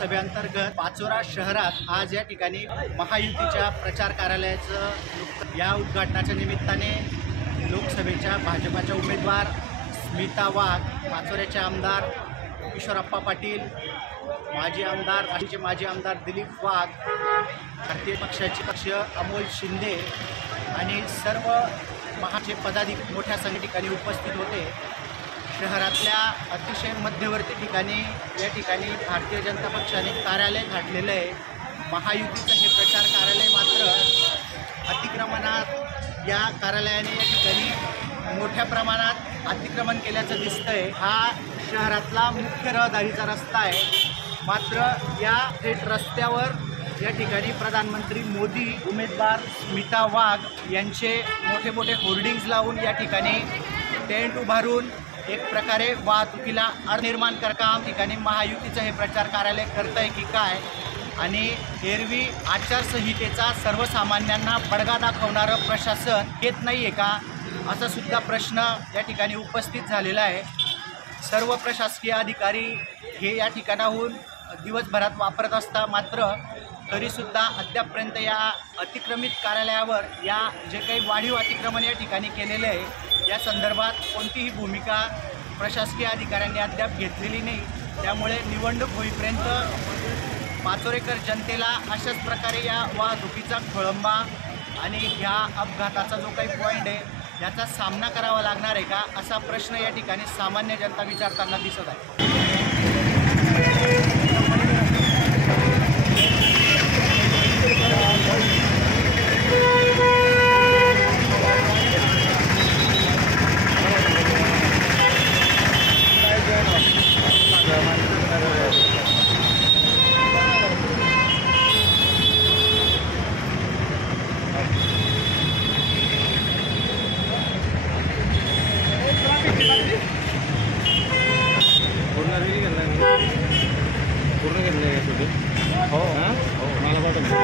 लोकसभेअंतर्गत पाचोरा शहरात आज या ठिकाणी महायुतीच्या प्रचार कार्यालयाचं या उद्घाटनाच्या निमित्ताने लोकसभेच्या भाजपाच्या उमेदवार स्मिता वाघ, पाचोऱ्याचे आमदार किशोरप्पा पाटील, माजी आमदार राष्ट्रीय माजी आमदार दिलीप वाघ, भारतीय पक्षाचे पक्ष अमोल शिंदे आणि सर्व महाचे पदाधिकारी मोठ्या संख्येने उपस्थित होते। शहरातल्या अतिशय मध्यवर्ती ठिकाणी या ठिकाणी भारतीय जनता पक्षाने कार्यालय घातलेलं आहे। महायुतीचं हे प्रचार कार्यालय मात्र अतिक्रमणात या कार्यालयाने या ठिकाणी मोठ्या प्रमाणात अतिक्रमण केल्याचं दिसतंय। हा शहरातला मुख्य रहदारीचा रस्ता आहे, मात्र या थेट रस्त्यावर या ठिकाणी प्रधानमंत्री मोदी, उमेदवार स्मिता वाघ यांचे मोठे मोठे होर्डिंग्स लावून या ठिकाणी टेंट उभारून एक प्रकारे वाहतुकीला निर्माण काम ठिकाणी महायुतीचं हे प्रचार कार्यालय करतंय की काय, आणि एरवी आचारसंहितेचा सर्वसामान्यांना बडगा दाखवणारं प्रशासन येत नाही आहे का, असा सुद्धा प्रश्न या ठिकाणी उपस्थित झालेला आहे। सर्व प्रशासकीय अधिकारी हे या ठिकाणाहून दिवसभरात वापरत असतात, मात्र तरीसुद्धा अद्यापपर्यंत या अतिक्रमित कार्यालयावर या जे काही वाढीव अतिक्रमण या ठिकाणी केलेले आहे या संदर्भात कोणतीही भूमिका प्रशासकीय अधिकाऱ्यांनी अद्याप घेतलेली नाही। त्यामुळे निवडणूक होईपर्यंत पाचोरेकर जनतेला अशाच प्रकारे या वाहतुकीचा खोळंबा आणि ह्या अपघाताचा जो काही पॉईंट आहे याचा सामना करावा लागणार आहे का, असा प्रश्न या ठिकाणी सामान्य जनता विचारताना दिसत आहे। पूर्ण घेतलं आहे शूटिंग? हो हो, मला पाठवून द्या।